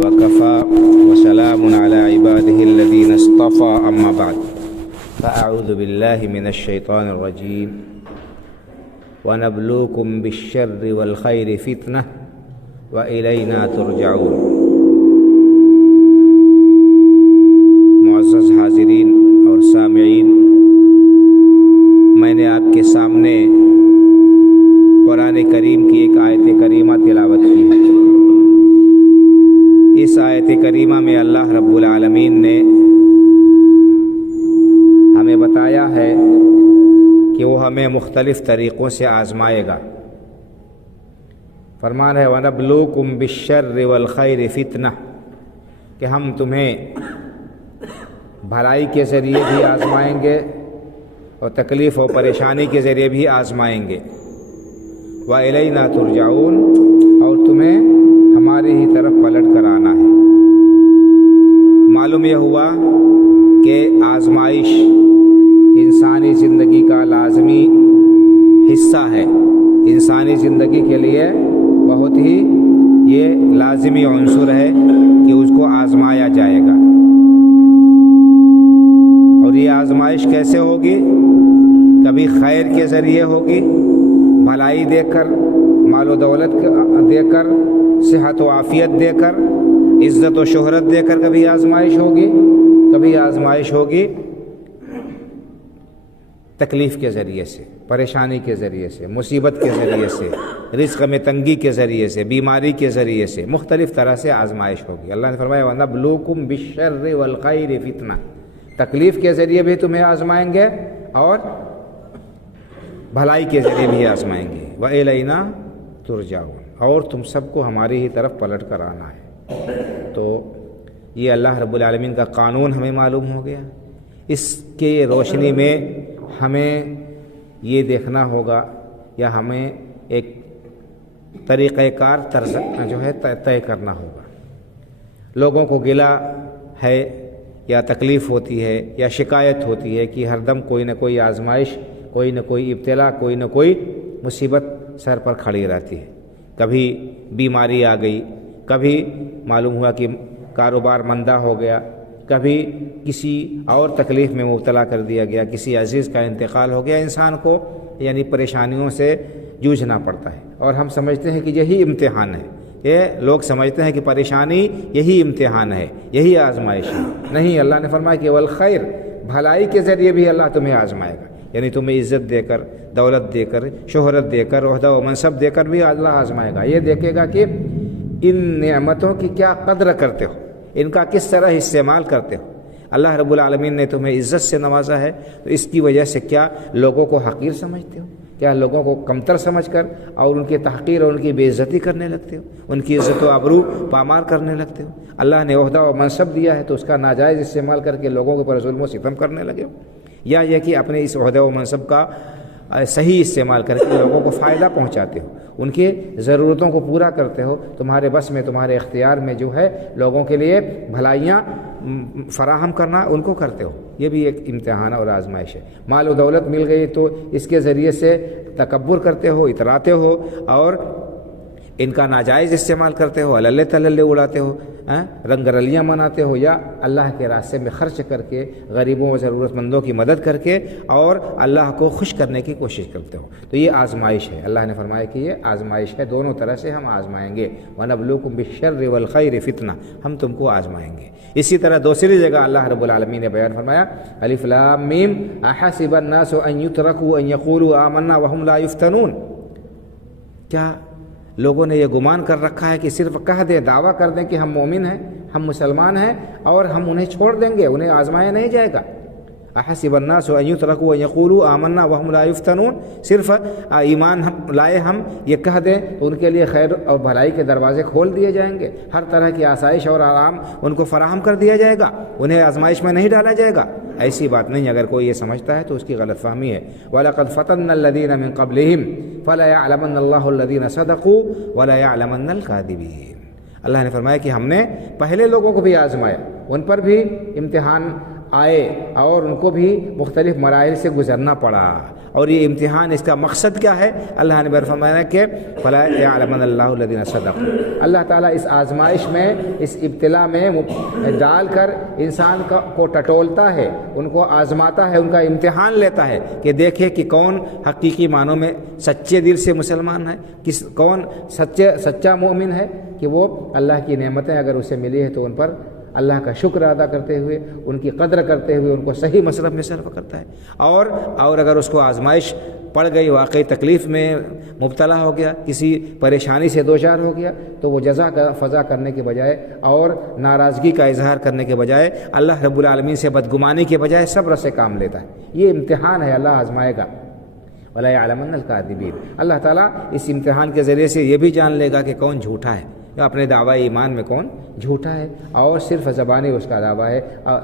وكفى وسلام على عباده الذين اصطفى أما بعد فأعوذ بالله من الشيطان الرجيم ونبلوكم بالشر والخير فتنة وإلينا ترجعون۔ معزز حاضرین اور سامعین، میں نے آپ کے سامنے قرآن کریم کی ایک آیت کریمہ تلاوت کی ہے۔ اس آیت کریمہ میں اللہ رب العالمین نے ہمیں بتایا ہے کہ وہ ہمیں مختلف طریقوں سے آزمائے گا۔ فرمان ہے وَنَبْلُوكُمْ بِالشَّرِّ وَالْخَيْرِ فِتْنَةً، کہ ہم تمہیں بھلائی کے ذریعے بھی آزمائیں گے اور تکلیف و پریشانی کے ذریعے بھی آزمائیں گے۔ وَإِلَيْنَا تُرْجَعُونَ، اور تمہیں ہماری ہی طرف پلٹ کر آنا ہے۔ معلوم یہ ہوا کہ آزمائش انسانی زندگی کا لازمی حصہ ہے۔ انسانی زندگی کے لیے بہت ہی یہ لازمی عنصر ہے کہ اس کو آزمایا جائے گا۔ اور یہ آزمائش کیسے ہوگی؟ کبھی خیر کے ذریعے ہوگی، بھلائی دے کر، مال و دولت دے کر، صحت و عافیت دے کر، عزت و شہرت دے کر کبھی آزمائش ہوگی، کبھی آزمائش ہوگی تکلیف کے ذریعے سے، پریشانی کے ذریعے سے، مصیبت کے ذریعے سے، رزق میں تنگی کے ذریعے سے، بیماری کے ذریعے سے، مختلف طرح سے آزمائش ہوگی۔ اللہ نے فرمایا وَنَبْلُوكُمْ بِالشَّرِّ وَالْخَيْرِ فِتْنَةً، تکلیف کے ذریعے بھی تمہیں آزمائیں گے اور بھلائی کے ذریعے بھی آزمائیں گے۔ وَإِلَيْنَا تُرْجَعُونَ، اور تم سب کو ہماری ہی طرف پلٹ کر آنا ہے۔ تو یہ اللہ رب العالمین کا قانون ہمیں معلوم ہو گیا۔ اس کے روشنی میں ہمیں یہ دیکھنا ہوگا یا ہمیں ایک طریقہ کار طرز جو ہے طے کرنا ہوگا۔ لوگوں کو گلہ ہے یا تکلیف ہوتی ہے یا شکایت ہوتی ہے کہ ہر دم کوئی نہ کوئی آزمائش، کوئی نہ کوئی ابتلا، کوئی نہ کوئی مصیبت سر پر کھڑی رہتی ہے۔ کبھی بیماری آ گئی، کبھی معلوم ہوا کہ کاروبار مندہ ہو گیا، کبھی کسی اور تکلیف میں مبتلا کر دیا گیا، کسی عزیز کا انتقال ہو گیا۔ انسان کو یعنی پریشانیوں سے جوجھنا پڑتا ہے، اور ہم سمجھتے ہیں کہ یہی امتحان ہے۔ یہ لوگ سمجھتے ہیں کہ پریشانی یہی امتحان ہے، یہی آزمائش ہے۔ نہیں، اللہ نے فرمایا کہ والخیر، بھلائی کے ذریعے بھی اللہ تمہیں آزمائے گا، یعنی تمہیں عزت دے کر، دولت دے کر، شہرت دے کر، عہدہ و منصب دے کر بھی اللہ آزمائے گا۔ یہ دیکھے گا کہ ان نعمتوں کی کیا قدر کرتے ہو، ان کا کس طرح استعمال کرتے ہو۔ اللہ رب العالمین نے تمہیں عزت سے نوازا ہے، تو اس کی وجہ سے کیا لوگوں کو حقیر سمجھتے ہو؟ کیا لوگوں کو کمتر سمجھ کر اور ان کی تحقیر اور ان کی بے عزتی کرنے لگتے ہو؟ ان کی عزت و آبرو پامال کرنے لگتے ہو؟ اللہ نے عہدہ و منصب دیا ہے تو اس کا ناجائز استعمال کر کے لوگوں کے اوپر ظلم و ستم کرنے لگے ہو؟ یا یہ کہ اپنے اس عہدہ و منصب کا صحیح استعمال کر کے لوگوں کو فائدہ پہنچاتے ہو، ان کی ضرورتوں کو پورا کرتے ہو؟ تمہارے بس میں، تمہارے اختیار میں جو ہے لوگوں کے لیے بھلائیاں فراہم کرنا، ان کو کرتے ہو۔ یہ بھی ایک امتحان اور آزمائش ہے۔ مال و دولت مل گئی تو اس کے ذریعے سے تکبر کرتے ہو، اتراتے ہو اور ان کا ناجائز استعمال کرتے ہو، اللہ تللے اڑاتے ہو، رنگ رلیاں مناتے ہو، یا اللہ کے راستے میں خرچ کر کے غریبوں و ضرورت مندوں کی مدد کر کے اور اللہ کو خوش کرنے کی کوشش کرتے ہو۔ تو یہ آزمائش ہے۔ اللہ نے فرمایا کہ یہ آزمائش ہے، دونوں طرح سے ہم آزمائیں گے۔ وَنَبْلُوكُمْ بِالشَّرِّ وَالْخَيْرِ فِتْنَةً، ہم تم کو آزمائیں گے۔ اسی طرح دوسری جگہ اللہ رب العالمین نے بیان فرمایا الف لام میم احسب الناس ان يتركوا ان يقولوا آمنا وهم لا يفتنون، کیا لوگوں نے یہ گمان کر رکھا ہے کہ صرف کہہ دیں، دعویٰ کر دیں کہ ہم مومن ہیں، ہم مسلمان ہیں، اور ہم انہیں چھوڑ دیں گے، انہیں آزمایا نہیں جائے گا؟ احسب الناس ان يتركوا ان يقولوا آمنا وهم لا يفتنون، صرف ایمان ہم لائے ہم یہ کہہ دیں تو ان کے لیے خیر اور بھلائی کے دروازے کھول دیے جائیں گے، ہر طرح کی آسائش اور آرام ان کو فراہم کر دیا جائے گا، انہیں آزمائش میں نہیں ڈالا جائے گا؟ ایسی بات نہیں۔ اگر کوئی یہ سمجھتا ہے تو اس کی غلط فہمی ہے۔ وَلَقَدْ فَتَنَّا الَّذِينَ مِن قَبْلِهِمْ فَلَيَعْلَمَنَّ اللَّهُ الَّذِينَ صَدَقُوا وَلَيَعْلَمَنَّ الْكَاذِبِينَ۔ اللہ نے فرمایا کہ ہم نے پہلے لوگوں کو بھی آزمایا، ان پر بھی امتحان آئے اور ان کو بھی مختلف مراحل سے گزرنا پڑا، اور یہ امتحان اس کا مقصد کیا ہے؟ اللہ نے فرمایا کہ فلا یعلمن اللہ الذین صدقوا، اللہ تعالیٰ اس آزمائش میں، اس ابتلا میں ڈال کر انسان کو ٹٹولتا ہے، ان کو آزماتا ہے، ان کا امتحان لیتا ہے کہ دیکھے کہ کون حقیقی معنوں میں سچے دل سے مسلمان ہے، کون سچا مومن ہے کہ وہ اللہ کی نعمتیں اگر اسے ملی ہے تو ان پر اللہ کا شکر ادا کرتے ہوئے، ان کی قدر کرتے ہوئے ان کو صحیح مصرف میں صرف کرتا ہے، اور اگر اس کو آزمائش پڑ گئی، واقعی تکلیف میں مبتلا ہو گیا، کسی پریشانی سے دوچار ہو گیا، تو وہ جزا کا فضا کرنے کے بجائے اور ناراضگی کا اظہار کرنے کے بجائے، اللہ رب العالمین سے بدگمانی کے بجائے صبر سے کام لیتا ہے۔ یہ امتحان ہے، اللہ آزمائے گا۔ وَلَا يَعْلَمَنَّ الْكَاذِبِينَ، اللہ تعالیٰ اس امتحان کے ذریعے سے یہ بھی جان لے گا کہ کون جھوٹا ہے، اپنے دعوی ایمان میں کون جھوٹا ہے اور صرف زبانی اس کا دعویٰ ہے۔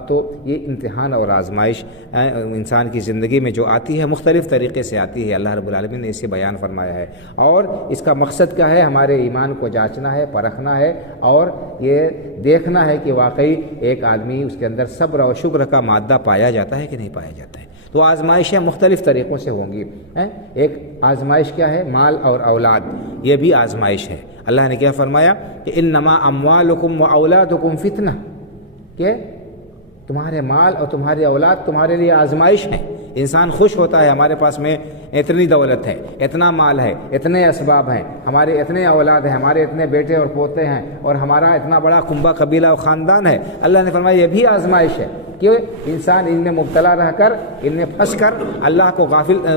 تو یہ امتحان اور آزمائش انسان کی زندگی میں جو آتی ہے مختلف طریقے سے آتی ہے، اللہ رب العالمین نے اسے بیان فرمایا ہے، اور اس کا مقصد کیا ہے؟ ہمارے ایمان کو جانچنا ہے، پرکھنا ہے، اور یہ دیکھنا ہے کہ واقعی ایک آدمی اس کے اندر صبر اور شکر کا مادہ پایا جاتا ہے کہ نہیں پایا جاتا ہے۔ تو آزمائشیں مختلف طریقوں سے ہوں گی۔ ایک آزمائش کیا ہے؟ مال اور اولاد، یہ بھی آزمائش ہے۔ اللہ نے کیا فرمایا کہ انما اموالکم و اولادکم فتنہ، کہ تمہارے مال اور تمہاری اولاد تمہارے لیے آزمائش ہے۔ انسان خوش ہوتا ہے ہمارے پاس میں اتنی دولت ہے، اتنا مال ہے، اتنے اسباب ہیں، ہمارے اتنے اولاد ہیں، ہمارے اتنے بیٹے اور پوتے ہیں، اور ہمارا اتنا بڑا کنبہ قبیلہ اور خاندان ہے۔ اللہ نے فرمایا یہ بھی آزمائش ہے کہ انسان ان میں مبتلا رہ کر، ان میں پھنس کر اللہ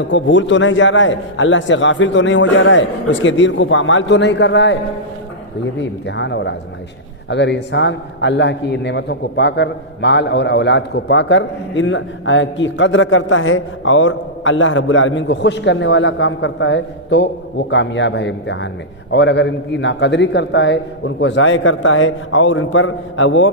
کو بھول تو نہیں جا رہا ہے، اللہ سے غافل تو نہیں ہو جا رہا ہے، اس کے دین کو پامال تو نہیں کر رہا ہے۔ تو یہ بھی امتحان اور آزمائش ہے۔ اگر انسان اللہ کی نعمتوں کو پا کر، مال اور اولاد کو پا کر ان کی قدر کرتا ہے اور اللہ رب العالمین کو خوش کرنے والا کام کرتا ہے تو وہ کامیاب ہے امتحان میں، اور اگر ان کی ناقدری کرتا ہے، ان کو ضائع کرتا ہے اور ان پر وہ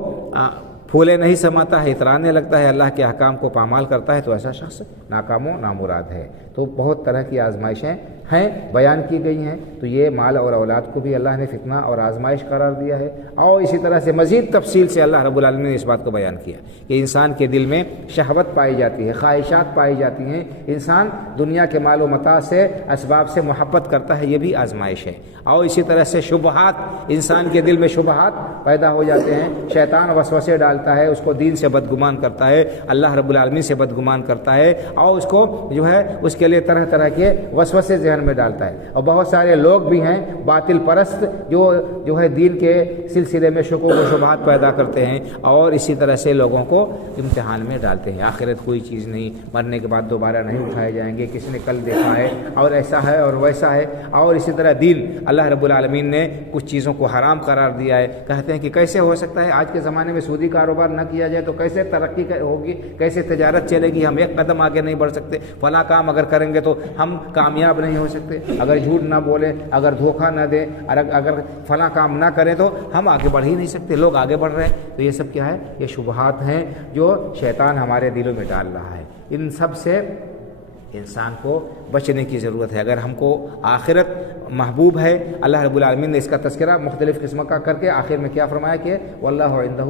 پھولے نہیں سماتا ہے، اترانے لگتا ہے، اللہ کے احکام کو پامال کرتا ہے، تو ایسا شخص ناکام و نامراد ہے۔ تو بہت طرح کی آزمائشیں ہیں، بیان کی گئی ہیں۔ تو یہ مال اور اولاد کو بھی اللہ نے فتنہ اور آزمائش قرار دیا ہے، اور اسی طرح سے مزید تفصیل سے اللہ رب العالمین نے اس بات کو بیان کیا کہ انسان کے دل میں شہوت پائی جاتی ہے، خواہشات پائی جاتی ہیں، انسان دنیا کے مال و متاع سے، اسباب سے محبت کرتا ہے، یہ بھی آزمائش ہے۔ اور اسی طرح سے شبہات، انسان کے دل میں شبہات پیدا ہو جاتے ہیں، شیطان وسوسے ڈالتا ہے، اس کو دین سے بدگمان کرتا ہے، اللہ رب العالمین سے بدگمان کرتا ہے، اور اس کو جو ہے اس کے لیے طرح طرح کے وسوسے ذہن میں ڈالتا ہے۔ اور بہت سارے لوگ بھی ہیں باطل پرست جو ہے دین کے سلسلے میں شکوک و شبہات پیدا کرتے ہیں، اور اسی طرح سے لوگوں کو امتحان میں ڈالتے ہیں۔ آخرت کوئی چیز نہیں، مرنے کے بعد دوبارہ نہیں اٹھائے جائیں گے، کسی نے کل دیکھا ہے، اور ایسا ہے اور ویسا ہے، اور اسی طرح دین، اللہ رب العالمین نے کچھ چیزوں کو حرام قرار دیا ہے۔ کہتے ہیں کہ کیسے ہو سکتا ہے آج کے زمانے میں سودی کاروبار نہ کیا جائے تو کیسے ترقی ہوگی، کیسے تجارت چلے گی، ہم ایک قدم آگے نہیں بڑھ سکتے، فلاں کام اگر کریں گے تو ہم کامیاب نہیں ہو سکتے، اگر جھوٹ نہ بولیں، اگر دھوکہ نہ دیں، اگر فلاں کام نہ کریں تو ہم آگے بڑھ ہی نہیں سکتے، لوگ آگے بڑھ رہے ہیں۔ تو یہ سب کیا ہے؟ یہ شبہات ہیں جو شیطان ہمارے دلوں میں ڈال رہا ہے۔ ان سب سے انسان کو بچنے کی ضرورت ہے۔ اگر ہم کو آخرت محبوب ہے، اللہ رب العالمین نے اس کا تذکرہ مختلف قسم کا کر کے آخر میں کیا فرمایا کہ واللہ عندہ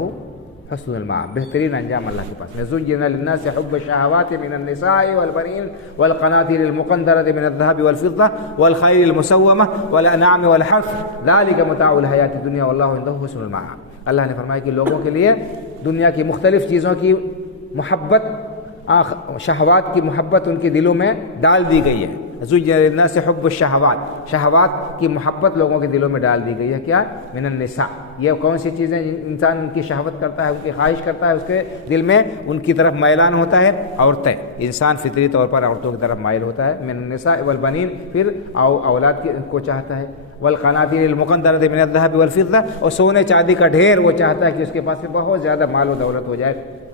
حسن المآب، بہترین انجام اللہ کے پاس میں۔ زُيِّنَ لِلنَّاسِ حُبُّ الشَّهَوَاتِ مِنَ النِّسَاءِ وَالْبَنِينَ وَالْقَنَاطِيرِ الْمُقَنطَرَةِ مِنَ الذَّهَبِ وَالْفِضَّةِ وَالْخَيْلِ الْمُسَوَّمَةِ وَالْأَنْعَامِ وَالْحَرْثِ ذَلِكَ مَتَاعُ الْحَيَاةِ الدُّنْيَا وَاللَّهُ عِندَهُ حُسْنُ الْمَآبِ۔ اللہ نے فرمایا کہ لوگوں کے لیے دنیا کی مختلف چیزوں کی محبت، شہوات کی محبت ان کے دلوں میں ڈال دی گئی ہے۔ زُيِّنَ لِلنَّاسِ حُبُّ الشَّهَوَاتِ، شہوات کی محبت لوگوں کے دلوں میں ڈال دی گئی ہے۔ کیا؟ من النساء، یہ کون سی چیزیں انسان ان کی شہوت کرتا ہے، ان کی خواہش کرتا ہے، اس کے دل میں ان کی طرف میلان ہوتا ہے؟ عورتیں، انسان فطری طور پر عورتوں کی طرف مائل ہوتا ہے۔ من النساء والبنین، پھر اولاد کو چاہتا ہے۔ والقناطیر المقنطرۃ من الذهب والفضة، اور سونے چاندی کا ڈھیر وہ چاہتا ہے کہ اس کے پاس میں بہت زیادہ مال و دولت ہو جائے۔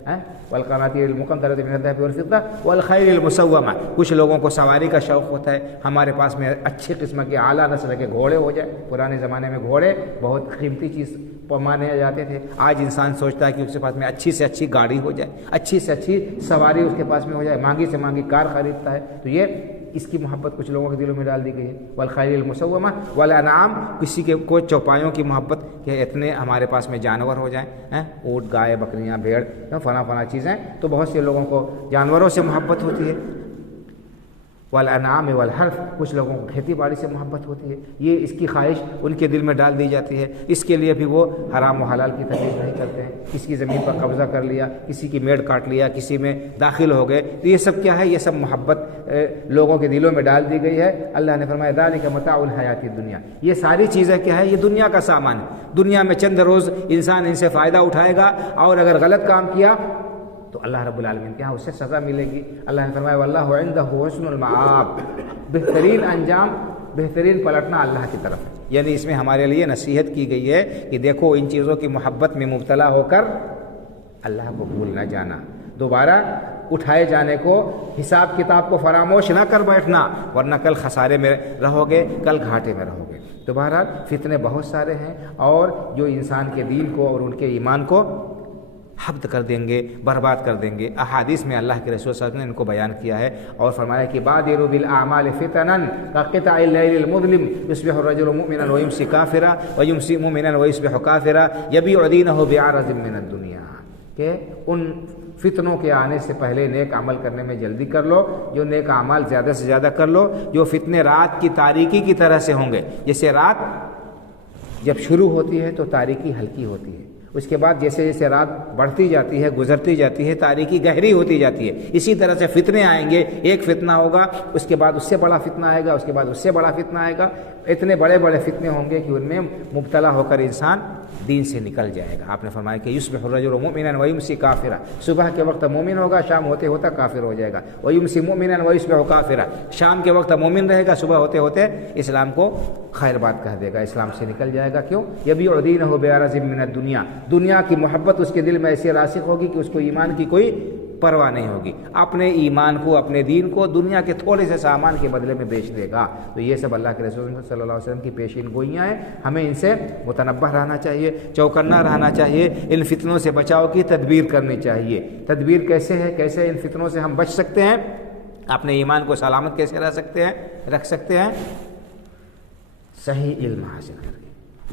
والقناطیر المقنطرۃ من الذهب والفضة والخیل المسومة، کچھ لوگوں کو سواری کا شوق ہوتا ہے، ہمارے پاس میں اچھی قسم کے اعلیٰ نسل کے گھوڑے ہو جائے۔ پرانے زمانے میں گھوڑے بہت قیمتی چیز مانے جاتے تھے۔ آج انسان سوچتا ہے کہ اس کے پاس میں اچھی سے اچھی گاڑی ہو جائے، اچھی سے اچھی سواری اس کے پاس میں ہو جائے، مہنگی سے مہنگی کار خریدتا ہے۔ تو یہ اس کی محبت کچھ لوگوں کے دلوں میں ڈال دی گئی ہے۔ والخیل المسومہ والانعام، کسی کے کوئی چوپایوں کی محبت کہ اتنے ہمارے پاس میں جانور ہو جائیں، اونٹ، گائے، بکریاں، بھیڑ، فلاں چیزیں، تو بہت سے لوگوں کو جانوروں سے محبت ہوتی ہے۔ والانعام والحرث، کچھ لوگوں کو کھیتی باڑی سے محبت ہوتی ہے، یہ اس کی خواہش ان کے دل میں ڈال دی جاتی ہے، اس کے لیے بھی وہ حرام و حلال کی تکلیف نہیں کرتے ہیں، کسی کی زمین پر قبضہ کر لیا، کسی کی میڑ کاٹ لیا، کسی میں داخل ہو گئے، تو یہ سب کیا ہے؟ یہ سب محبت لوگوں کے دلوں میں ڈال دی گئی ہے۔ اللہ نے فرمایا ذالک متاع الحیات الدنیا، یہ ساری چیزیں کیا ہے؟ یہ دنیا کا سامان ہے، دنیا میں چند روز انسان ان سے فائدہ اٹھائے گا، اور اگر غلط کام کیا تو اللہ رب العالمین کے ہاں اس سے سزا ملے گی۔ اللہ نے فرمایا واللہ عندہ حسن المآب، بہترین انجام، بہترین پلٹنا اللہ کی طرف ہے۔ یعنی اس میں ہمارے لیے نصیحت کی گئی ہے کہ دیکھو ان چیزوں کی محبت میں مبتلا ہو کر اللہ کو بھول نہ جانا، دوبارہ اٹھائے جانے کو، حساب کتاب کو فراموش نہ کر بیٹھنا، ورنہ کل خسارے میں رہو گے، کل گھاٹے میں رہو گے۔ تو بہرحال فتنے بہت سارے ہیں، اور جو انسان کے دین کو اور ان کے ایمان کو حبط کر دیں گے، برباد کر دیں گے۔ احادیث میں اللہ کے رسول صلی اللہ علیہ وسلم نے ان کو بیان کیا ہے اور فرمایا کہ بادروا بالاعمال فتنا كقطع الليل المظلم يصبح الرجل مؤمنا ويمسي كافرا ويمسي مؤمنا ويصبح كافرا يبيع دينه بعرض من الدنيا، کہ ان فتنوں کے آنے سے پہلے نیک عمل کرنے میں جلدی کر لو، جو نیک اعمال زیادہ سے زیادہ کر لو، جو فتنے رات کی تاریکی کی طرح سے ہوں گے۔ جیسے رات جب شروع ہوتی ہے تو تاریکی ہلکی ہوتی ہے، اس کے بعد جیسے جیسے رات بڑھتی جاتی ہے، گزرتی جاتی ہے، تاریکی گہری ہوتی جاتی ہے۔ اسی طرح سے فتنے آئیں گے، ایک فتنہ ہوگا، اس کے بعد اس سے بڑا فتنہ آئے گا، اس کے بعد اس سے بڑا فتنہ آئے گا، اتنے بڑے بڑے فتنے ہوں گے کہ ان میں مبتلا ہو کر انسان دین سے نکل جائے گا۔ آپ نے فرمایا کہ یصبح الرجل مؤمنا ویمسی کافرا، صبح کے وقت مومن ہوگا، شام ہوتے ہوتے کافر ہو جائے گا، ویمسی مؤمنا ویصبح کافرا، شام کے وقت مومن رہے گا، صبح ہوتے ہوتے اسلام کو خیر بات کہہ دے گا، اسلام سے نکل جائے گا۔ کیوں؟ یبیع دینہ بعرض من الدنیا، دنیا کی محبت اس کے دل میں ایسی راسخ ہوگی کہ اس کو ایمان کی کوئی پرواہ نہیں ہوگی، اپنے ایمان کو، اپنے دین کو دنیا کے تھوڑے سے سامان کے بدلے میں بیچ دے گا۔ تو یہ سب اللہ کے رسول صلی اللہ علیہ وسلم کی پیشین گوئیاں ہیں، ہمیں ان سے متنبہ رہنا چاہیے، چوکنا رہنا چاہیے، ان فتنوں سے بچاؤ کی تدبیر کرنی چاہیے۔ تدبیر کیسے ہے؟ کیسے ان فتنوں سے ہم بچ سکتے ہیں؟ اپنے ایمان کو سلامت کیسے رکھ سکتے ہیں؟ صحیح علم حاصل کر کے،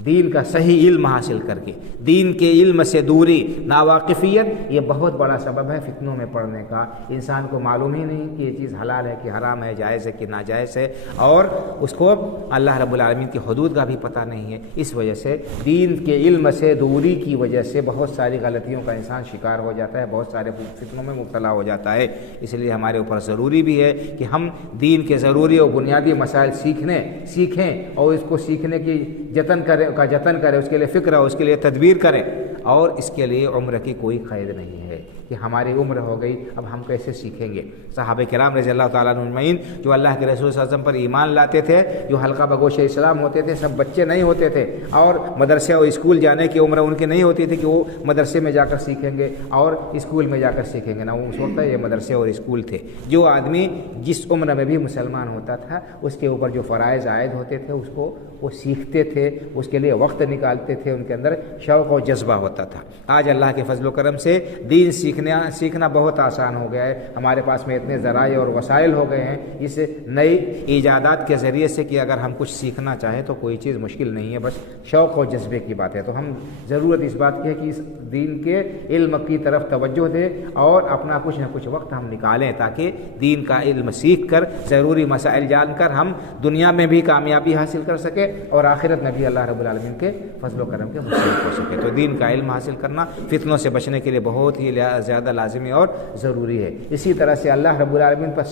دین کا صحیح علم حاصل کر کے، دین کے علم سے دوری، ناواقفیت، یہ بہت بڑا سبب ہے فتنوں میں پڑنے کا۔ انسان کو معلوم ہی نہیں کہ یہ چیز حلال ہے کہ حرام ہے، جائز ہے کہ ناجائز ہے، اور اس کو اللہ رب العالمین کی حدود کا بھی پتہ نہیں ہے۔ اس وجہ سے دین کے علم سے دوری کی وجہ سے بہت ساری غلطیوں کا انسان شکار ہو جاتا ہے، بہت سارے فتنوں میں مبتلا ہو جاتا ہے۔ اس لیے ہمارے اوپر ضروری بھی ہے کہ ہم دین کے ضروری اور بنیادی مسائل سیکھیں اور اس کو سیکھنے کی جتن کریں، اس کے لیے فکر ہو، اس کے لیے تدبیر کریں، اور اس کے لیے عمر کی کوئی قید نہیں ہے کہ ہماری عمر ہو گئی اب ہم کیسے سیکھیں گے۔ صحابہ کرام رضی اللہ تعالیٰ عنہ اجمعین جو اللہ کے رسول صلی اللہ علیہ وسلم پر ایمان لاتے تھے، جو حلقہ بگوش اسلام ہوتے تھے، سب بچے نہیں ہوتے تھے، اور مدرسے اور اسکول جانے کی عمر ان کی نہیں ہوتی تھی کہ وہ مدرسے میں جا کر سیکھیں گے اور اسکول میں جا کر سیکھیں گے، نہ اس وقت یہ مدرسے اور اسکول تھے۔ جو آدمی جس عمر میں بھی مسلمان ہوتا تھا، اس کے اوپر جو فرائض عائد ہوتے تھے اس کو وہ سیکھتے تھے، اس کے لیے وقت نکالتے تھے، ان کے اندر شوق اور جذبہ ہوتا تھا۔ آج اللہ کے فضل و کرم سے دین سیکھنا بہت آسان ہو گیا ہے، ہمارے پاس میں اتنے ذرائع اور وسائل ہو گئے ہیں اس نئی ایجادات کے ذریعے سے کہ اگر ہم کچھ سیکھنا چاہیں تو کوئی چیز مشکل نہیں ہے، بس شوق اور جذبے کی بات ہے۔ تو ہم ضرورت اس بات کی ہے کہ اس دین کے علم کی طرف توجہ دیں اور اپنا کچھ نہ کچھ وقت ہم نکالیں تاکہ دین کا علم سیکھ کر، ضروری مسائل جان کر ہم دنیا میں بھی کامیابی حاصل کر سکیں اور آخرت میں بھی اللہ رب العالمین کے فضل و کرم کے حصول ہو سکے۔ تو دین کا علم حاصل کرنا فتنوں سے بچنے کے لیے بہت ہی زیادہ لازمی اور ضروری ہے۔ اسی طرح سے اللہ رب العالمین پر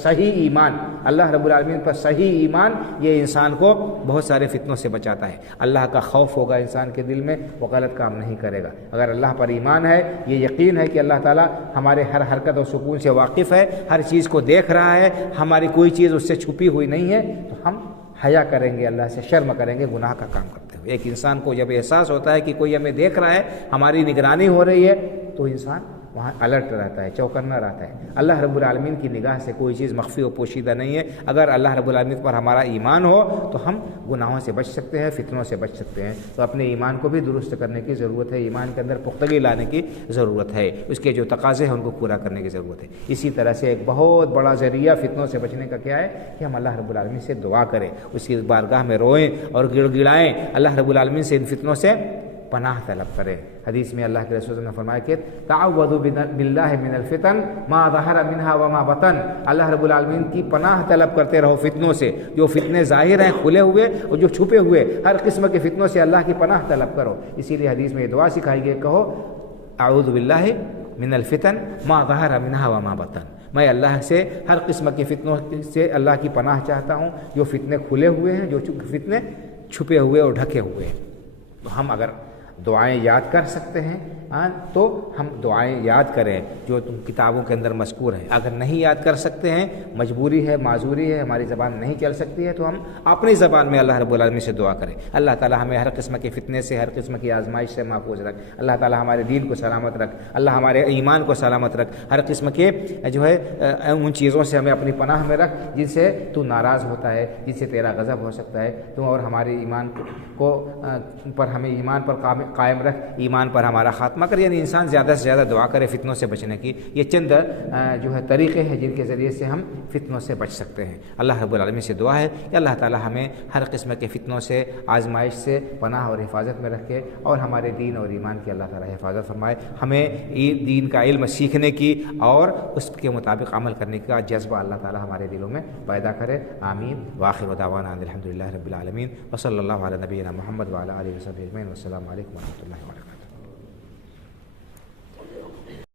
صحیح ایمان یہ انسان کو بہت سارے فتنوں سے بچاتا ہے۔ اللہ کا خوف ہوگا انسان کے دل میں، وہ غلط کام نہیں کرے گا۔ اگر اللہ پر ایمان ہے، یہ یقین ہے کہ اللہ تعالیٰ ہمارے ہر حرکت اور سکون سے واقف ہے، ہر چیز کو دیکھ رہا ہے، ہماری کوئی چیز اس سے چھپی ہوئی نہیں ہے، تو ہم حیا کریں گے، اللہ سے شرم کریں گے گناہ کا کام کرتے ہوئے۔ ایک انسان کو جب احساس ہوتا ہے کہ کوئی ہمیں دیکھ رہا ہے، ہماری نگرانی ہو رہی ہے، تو انسان وہاں الرٹ رہتا ہے، چوکنا رہتا ہے۔ اللہ رب العالمین کی نگاہ سے کوئی چیز مخفی و پوشیدہ نہیں ہے۔ اگر اللہ رب العالمین پر ہمارا ایمان ہو تو ہم گناہوں سے بچ سکتے ہیں، فتنوں سے بچ سکتے ہیں۔ تو اپنے ایمان کو بھی درست کرنے کی ضرورت ہے، ایمان کے اندر پختگی لانے کی ضرورت ہے، اس کے جو تقاضے ہیں ان کو پورا کرنے کی ضرورت ہے۔ اسی طرح سے ایک بہت بڑا ذریعہ فتنوں سے بچنے کا کیا ہے کہ ہم اللہ رب العالمین سے دعا کریں، اس کی بارگاہ میں روئیں اور گڑ گڑائیں، اللہ رب العالمین سے ان فتنوں سے پناہ طلب کرے۔ حدیث میں اللہ کے رسول نے فرمایا کہ تعوذوا باللہ من الفتن ما ظہر منہا وما بطن، اللہ رب العالمین کی پناہ طلب کرتے رہو فتنوں سے، جو فتنے ظاہر ہیں کھلے ہوئے اور جو چھپے ہوئے، ہر قسم کے فتنوں سے اللہ کی پناہ طلب کرو۔ اسی لیے حدیث میں یہ دعا سکھائی گئی، کہو اعوذ باللہ من الفتن ما ظہر منہا وما بطن، میں اللہ سے ہر قسم کے فتنوں سے اللہ کی پناہ چاہتا ہوں، جو فتنے کھلے ہوئے ہیں، جو فتنے چھپے ہوئے اور ڈھکے ہوئے ہیں۔ تو ہم اگر دعائیں یاد کر سکتے ہیں تو ہم دعائیں یاد کریں جو تم کتابوں کے اندر مذکور ہیں۔ اگر نہیں یاد کر سکتے ہیں، مجبوری ہے، معذوری ہے، ہماری زبان نہیں چل سکتی ہے، تو ہم اپنی زبان میں اللہ رب العالمین سے دعا کریں۔ اللہ تعالیٰ ہمیں ہر قسم کے فتنے سے، ہر قسم کی آزمائش سے محفوظ رکھ۔ اللہ تعالیٰ ہمارے دین کو سلامت رکھ، اللہ ہمارے ایمان کو سلامت رکھ، ہر قسم کے جو ہے ان چیزوں سے ہمیں اپنی پناہ میں رکھ جن سے تو ناراض ہوتا ہے، جن سے تیرا غضب ہو سکتا ہے۔ تو اور ہمارے ایمان کو پر ہمیں ایمان پر قائم رکھ، ایمان پر ہمارا خاتمہ کر۔ یعنی انسان زیادہ سے زیادہ دعا کرے فتنوں سے بچنے کی۔ یہ چند جو ہے طریقے ہیں جن کے ذریعے سے ہم فتنوں سے بچ سکتے ہیں۔ اللہ رب العالمین سے دعا ہے کہ اللہ تعالی ہمیں ہر قسم کے فتنوں سے، آزمائش سے پناہ اور حفاظت میں رکھے، اور ہمارے دین اور ایمان کی اللہ تعالی حفاظت فرمائے۔ ہمیں دین کا علم سیکھنے کی اور اس کے مطابق عمل کرنے کا جذبہ اللہ تعالی ہمارے دلوں میں پیدا کرے۔ آمین۔ وآخر دعوانا الحمد للہ رب العالمین، وصلی اللہ علی نبینا محمد وعلی آلہ وصحبہ اجمعین، والسلام علیکم ورحمۃ اللہ وبرکاتہ۔